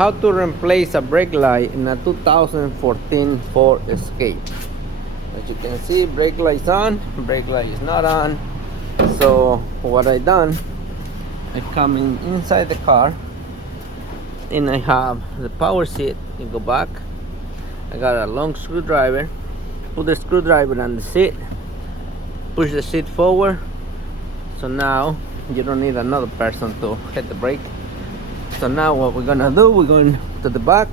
How to replace a brake light in a 2014 Ford Escape. As you can see, brake light's on, brake light is not on. So what I done, I come inside the car and I have the power seat. You go back, I got a long screwdriver, put the screwdriver on the seat, push the seat forward. So now you don't need another person to hit the brake. So now what we're gonna do, we're going to the back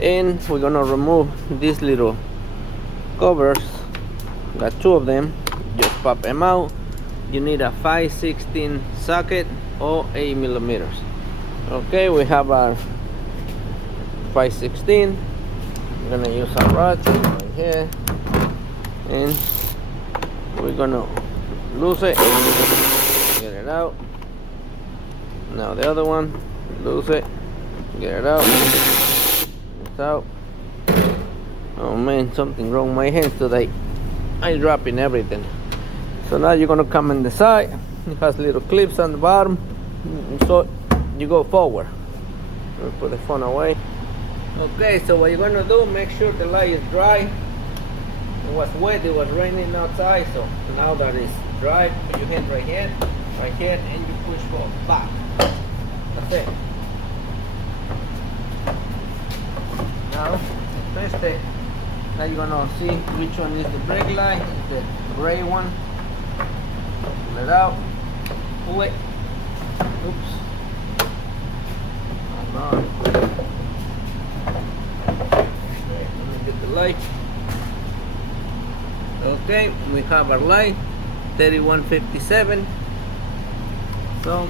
and we're gonna remove these little covers. Got two of them, just pop them out. You need a 5/16 socket or 8 millimeters. Okay, we have our 5/16. We're gonna use our rod right here and we're gonna lose it, get it out. Now the other one, lose it, get it out. It's out. Oh man, something wrong with my hands today. I'm dropping everything. So now you're gonna come in the side. It has little clips on the bottom. So you go forward. I'll put the phone away. Okay, so what you're gonna do, make sure the light is dry. It was wet, it was raining outside, so now that it's dry, put your hand right here, and you push forward, back. That's it. Now, twist it. Now you're gonna see which one is the brake light. It's the gray one. Pull it out. Pull it. Oops. Hold on. Okay, let me get the light. Okay, we have our light, 3157. So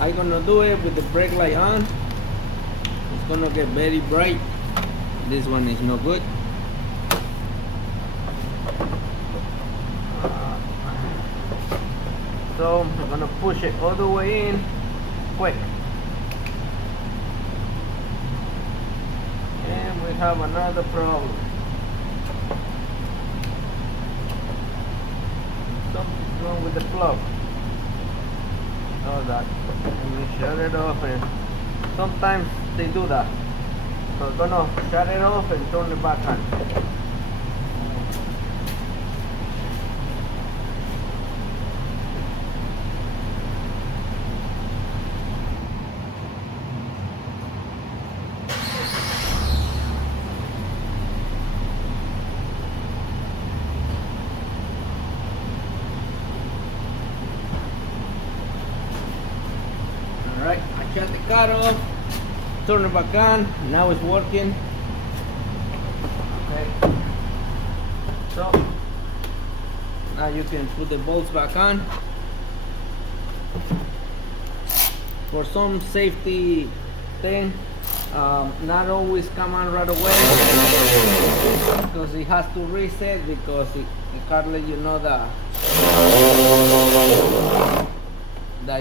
I'm gonna do it with the brake light on. It's gonna get very bright. This one is no good. So I'm gonna push it all the way in, quick. And we have another problem. Something's wrong with the plug. Know that. Let me shut it off, and sometimes they do that. So I'm gonna shut it off and turn it back on. Alright, I shut the car off, turn it back on, now it's working. Okay. So now you can put the bolts back on. For some safety thing, not always come on right away because it has to reset, because the car let you know that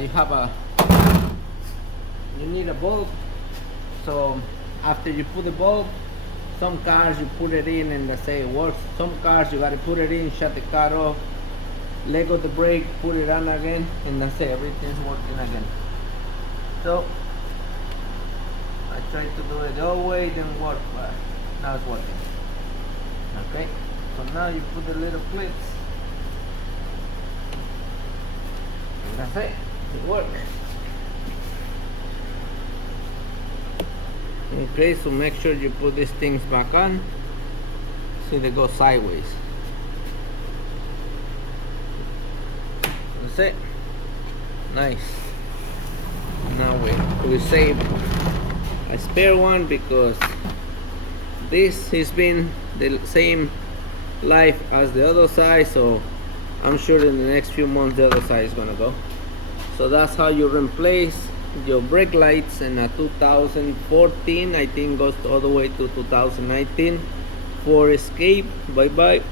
you have you need a bulb. So after you put the bulb, some cars you put it in and they say it works. Some cars you gotta put it in, shut the car off, let go the brake, put it on again, and that's it, everything's working again. So I tried to do it the old way, it didn't work, but now it's working. Okay, so now you put the little clips, and that's it, it works. Okay, so make sure you put these things back on. See, they go sideways. That's it. Nice. Now we save a spare one because this has been the same life as the other side, so I'm sure in the next few months the other side is gonna go. So that's how you replace your brake lights in a 2014, I think goes all the way to 2019 Ford Escape. Bye bye.